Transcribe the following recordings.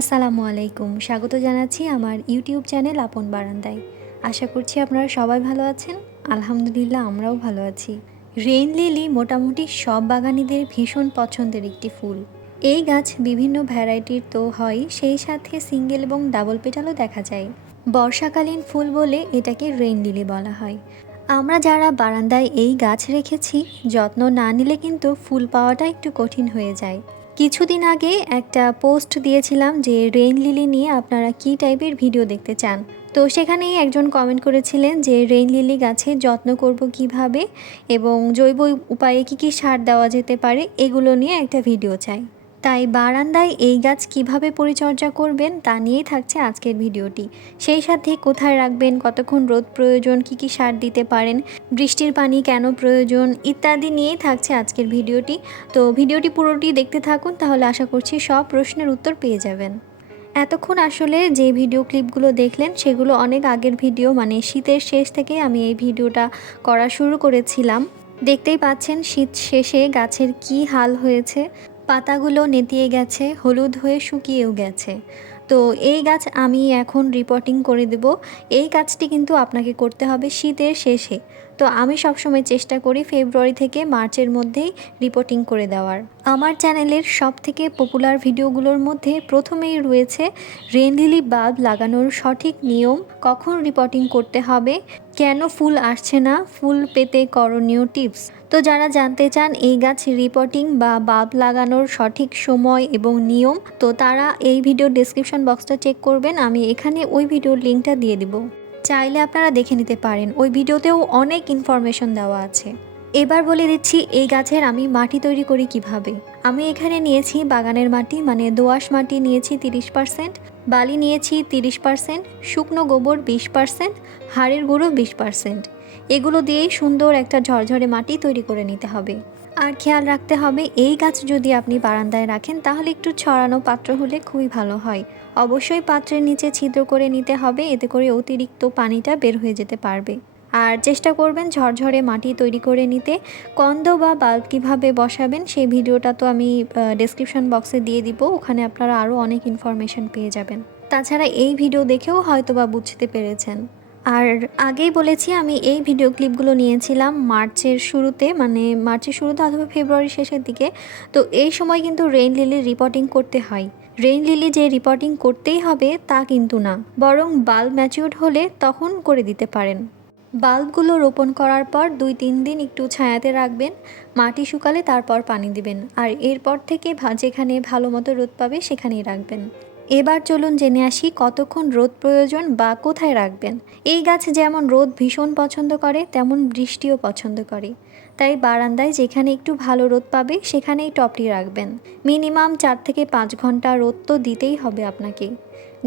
আসসালামু আলাইকুম। স্বাগত জানাচ্ছি আমার ইউটিউব চ্যানেল আপন বারান্দায়। আশা করছি আপনারা সবাই ভালো আছেন। আলহামদুলিল্লাহ আমরাও ভালো আছি। রেইন লিলি মোটামুটি সব বাগানিদের ভীষণ পছন্দের একটি ফুল। এই গাছ বিভিন্ন ভ্যারাইটির তো হয়, সেই সাথে সিঙ্গেল এবং ডাবল পেটালও দেখা যায়। বর্ষাকালীন ফুল বলে এটাকে রেইন লিলি বলা হয়। আমরা যারা বারান্দায় এই গাছ রেখেছি, যত্ন না নিলে কিন্তু ফুল পাওয়াটা একটু কঠিন হয়ে যায়। কিছুদিন আগে একটা পোস্ট দিয়েছিলাম যে রেইন লিলি নিয়ে আপনারা কি টাইপের ভিডিও দেখতে চান? তো সেখানেই একজন কমেন্ট করেছিলেন যে রেইন লিলি গাছের যত্ন করব কীভাবে এবং জৈব উপায়ে কী কী সার দেওয়া যেতে পারে, এগুলো নিয়ে একটা ভিডিও চাই। তাই বারান্দায় এই গাছ কীভাবে পরিচর্যা করবেন তা নিয়েই থাকছে আজকের ভিডিওটি। সেই সাথে কোথায় রাখবেন, কতক্ষণ রোদ প্রয়োজন, কী কী সার দিতে পারেন, বৃষ্টির পানি কেন প্রয়োজন ইত্যাদি নিয়েই থাকছে আজকের ভিডিওটি। তো ভিডিওটি পুরোটি দেখতে থাকুন, তাহলে আশা করছি সব প্রশ্নের উত্তর পেয়ে যাবেন। এতক্ষণ আসলে যে ভিডিও ক্লিপগুলো দেখলেন, সেগুলো অনেক আগের ভিডিও মানে শীতের শেষ থেকে আমি এই ভিডিওটা করা শুরু করেছিলাম। দেখতেই পাচ্ছেন, শীত শেষে গাছের কি হাল হয়েছে। পাতাগুলো নেতিয়ে গেছে, হলুদ হয়ে শুকিয়েও গেছে। তো এই গাছ আমি এখন রিপোর্টিং করে দেব। এই কাজটি কিন্তু আপনাকে করতে হবে শীতের শেষে। তো আমি সবসময় চেষ্টা করি ফেব্রুয়ারি থেকে মার্চের মধ্যেই রিপোর্টিং করে দেওয়ার। আমার চ্যানেলের সব থেকে পপুলার ভিডিওগুলোর মধ্যে প্রথমেই রয়েছে রেনলিলি বাল্ব লাগানোর সঠিক নিয়ম কখন রিপোর্টিং করতে হবে? কেন ফুল আসছে না? ফুল পেতে করণীয় টিপস। তো যারা জানতে চান এই গাছ রিপোর্টিং বা বাল্ব লাগানোর সঠিক সময় এবং নিয়ম, তো তারা এই ভিডিও ডিসক্রিপশন বক্সটা চেক করবেন। আমি এখানে ওই ভিডিওর লিঙ্কটা দিয়ে দিব। চাইলে আপনারা দেখে নিতে পারেন। ওই ভিডিওতেও অনেক ইনফরমেশন দেওয়া আছে। এবার বলে দিচ্ছি, এই গাছের আমি মাটি তৈরি করি কীভাবে? আমি এখানে নিয়েছি বাগানের মাটি মানে দোআঁশ মাটি নিয়েছি তিরিশ পার্সেন্ট বালি নিয়েছি তিরিশ পার্সেন্ট, শুকনো গোবর বিশ পার্সেন্ট, হাড়ের গুঁড়ো বিশ পার্সেন্ট। এগুলো দিয়েই সুন্দর একটা ঝরঝরে মাটি তৈরি করে নিতে হবে। আর খেয়াল রাখতে হবে, এই গাছ যদি আপনি বারান্দায় রাখেন, তাহলে একটু ছড়ানো পাত্র হলে খুবই ভালো হয়। অবশ্যই পাত্রের নিচে ছিদ্র করে নিতে হবে, এতে করে অতিরিক্ত পানিটা বের হয়ে যেতে পারবে। আর চেষ্টা করবেন ঝরঝরে মাটি তৈরি করে নিতে। কন্দ বা বাল্ব কীভাবে বসাবেন সেই ভিডিওটা তো আমি ডেসক্রিপশন বক্সে দিয়ে দিব, ওখানে আপনারা আরও অনেক ইনফরমেশন পেয়ে যাবেন। তাছাড়া এই ভিডিও দেখেও হয়তো বা বুঝতে পেরেছেন। আর আগেই বলেছি, আমি এই ভিডিও ক্লিপগুলো নিয়েছিলাম মার্চের শুরুতে মানে মার্চের শুরুতে অথবা ফেব্রুয়ারি শেষের দিকে। তো এই সময় কিন্তু রেইন লিলির রিপোর্টিং করতে হয়। রেইন লিলি যে রিপোর্টিং করতেই হবে তা কিন্তু না, বরং বাল্ব ম্যাচিউর্ড হলে তখন করে দিতে পারেন। বাল্বগুলো রোপণ করার পর দুই তিন দিন একটু ছায়াতে রাখবেন, মাটি শুকালে তারপর পানি দিবেন, আর এরপর থেকে যেখানে ভালো মতো রোদ পাবে সেখানেই রাখবেন। এবার চলুন জেনে আসি কতক্ষণ রোদ প্রয়োজন বা কোথায় রাখবেন। এই গাছ যেমন রোদ ভীষণ পছন্দ করে, তেমন বৃষ্টিও পছন্দ করে। তাই বারান্দায় যেখানে একটু ভালো রোদ পাবে, সেখানেই টপটি রাখবেন। মিনিমাম চার থেকে পাঁচ ঘণ্টা রোদ তো দিতেই হবে আপনাকে।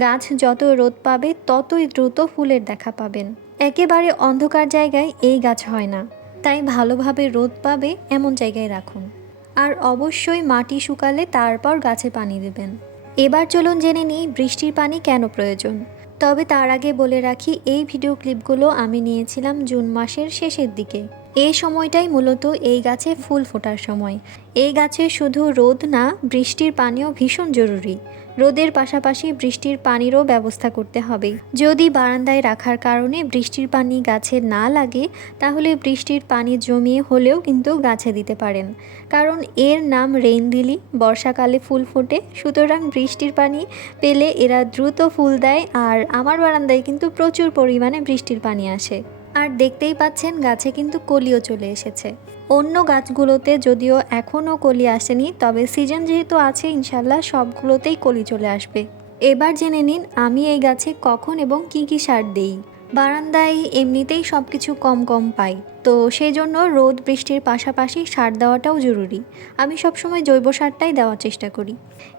গাছ যত রোদ পাবে, ততই দ্রুত ফুলের দেখা পাবেন। একেবারে অন্ধকার জায়গায় এই গাছ হয় না। তাই ভালোভাবে রোদ পাবে এমন জায়গায় রাখুন। আর অবশ্যই মাটি শুকালে তারপর গাছে পানি দেবেন। এবার চলুন জেনে নিই বৃষ্টির পানি কেন প্রয়োজন। তবে তার আগে বলে রাখি, এই ভিডিও ক্লিপগুলো আমি নিয়েছিলাম জুন মাসের শেষের দিকে। এই সময়টাই মূলত এই গাছে ফুল ফোটার সময়। এই গাছে শুধু রোদ না, বৃষ্টির পানিও ভীষণ জরুরি। রোদের পাশাপাশি বৃষ্টির পানিরও ব্যবস্থা করতে হবে। যদি বারান্দায় রাখার কারণে বৃষ্টির পানি গাছে না লাগে, তাহলে বৃষ্টির পানি জমিয়ে হলেও কিন্তু গাছে দিতে পারেন। কারণ এর নাম রেইন লিলি বর্ষাকালে ফুল ফোটে, সুতরাং বৃষ্টির পানি পেলে এরা দ্রুত ফুল দেয়, আর আমার বারান্দায় কিন্তু প্রচুর পরিমাণে বৃষ্টির পানি আসে। আর দেখতেই পাচ্ছেন গাছে কিন্তু কলিও চলে এসেছে। অন্য গাছগুলোতে যদিও এখনও কলি আসেনি, তবে সিজন যেহেতু আছে, ইনশাল্লাহ সবগুলোতেই কলি চলে আসবে। এবার জেনে নিন, আমি এই গাছে কখন এবং কি কি সার দেই। বারান্দায় এমনিতেই সব কিছু কম কম পাই। তো সেই জন্য রোদ, বৃষ্টির পাশাপাশি সার দেওয়াটাও জরুরি। আমি সবসময় জৈব সারটাই দেওয়ার চেষ্টা করি।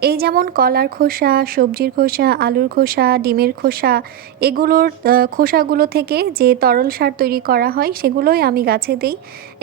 এই যেমন কলার খোসা, সবজির খোসা, আলুর খোসা, ডিমের খোসা, এগুলোর খোসাগুলো থেকে যে তরল সার তৈরি করা হয় সেগুলোই আমি গাছে দিই।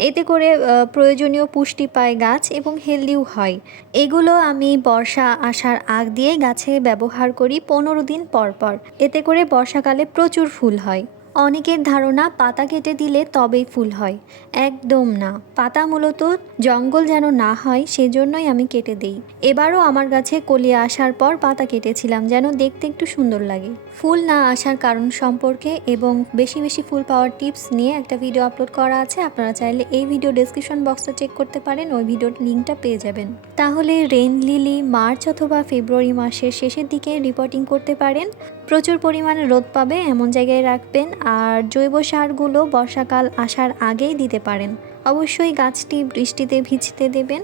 এতে করে প্রয়োজনীয় পুষ্টি পায় গাছ এবং হেলদিও হয়। এগুলো আমি বর্ষা আসার আগ দিয়ে গাছে ব্যবহার করি পনেরো দিন পর পর। এতে করে বর্ষাকালে প্রচুর ফুল হয়। অনেকের ধারণা পাতা কেটে দিলে তবেই ফুল হয়। একদম না। পাতা মূলত জঙ্গল যেন না হয়, সেজন্যই আমি কেটে দেই। এবারও আমার গাছে কলিয়ে আসার পর পাতা কেটেছিলাম, যেন দেখতে একটু সুন্দর লাগে। ফুল না আসার কারণ সম্পর্কে এবং বেশি বেশি ফুল পাওয়ার টিপস নিয়ে একটা ভিডিও আপলোড করা আছে, আপনারা চাইলে এই ভিডিও ডেসক্রিপশন বক্সটা চেক করতে পারেন, ওই ভিডিওর লিঙ্কটা পেয়ে যাবেন। তাহলে রেন লিলি মার্চ অথবা ফেব্রুয়ারি মাসের শেষের দিকে রিপোর্টিং করতে পারেন। প্রচুর পরিমাণে রোদ পাবে, এমন জায়গায় রাখবেন। আর জৈব সারগুলো বর্ষাকাল আসার আগেই দিতে পারেন। অবশ্যই গাছটি বৃষ্টিতে ভিজতে দেবেন।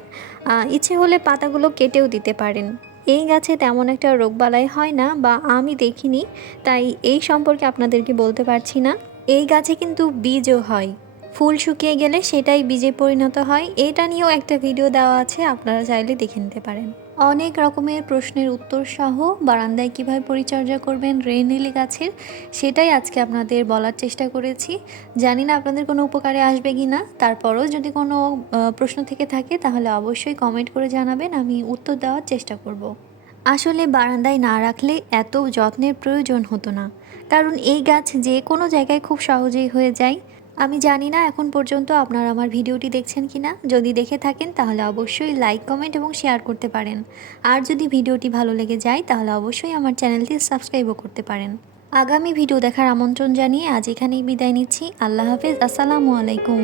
ইচ্ছে হলে পাতাগুলো কেটেও দিতে পারেন। এই গাছে তেমন একটা রোগবালাই হয় না বা আমি দেখিনি, তাই এই সম্পর্কে আপনাদেরকে বলতে পারছি না। এই গাছে কিন্তু বীজও হয়। ফুল শুকিয়ে গেলে সেটাই বীজে পরিণত হয়। এটা নিয়েও একটা ভিডিও দেওয়া আছে, আপনারা চাইলে দেখে নিতে পারেন। অনেক রকমের প্রশ্নের উত্তর সহ বারান্দায় কীভাবে পরিচর্যা করবেন রেনিলি গাছের, সেটাই আজকে আপনাদের বলার চেষ্টা করেছি। জানি না আপনাদের কোনো উপকারে আসবে কি না, তারপরও যদি কোনো প্রশ্ন থেকে থাকে তাহলে অবশ্যই কমেন্ট করে জানাবেন, আমি উত্তর দেওয়ার চেষ্টা করব। আসলে বারান্দায় না রাখলে এত যত্নের প্রয়োজন হতো না। কারণ এই গাছ যে কোনো জায়গায় খুব সহজেই হয়ে যায়। আমি জানি না এখন পর্যন্ত আপনারা আমার ভিডিওটি দেখছেন কি না যদি দেখে থাকেন, তাহলে অবশ্যই লাইক কমেন্ট এবং শেয়ার করতে পারেন। আর যদি ভিডিওটি ভালো লেগে যায়, তাহলে অবশ্যই আমার চ্যানেলটি সাবস্ক্রাইবও করতে পারেন। আগামী ভিডিও দেখার আমন্ত্রণ জানিয়ে আজ এখানেই বিদায় নিচ্ছি। আল্লাহ হাফেজ। আসসালামু আলাইকুম।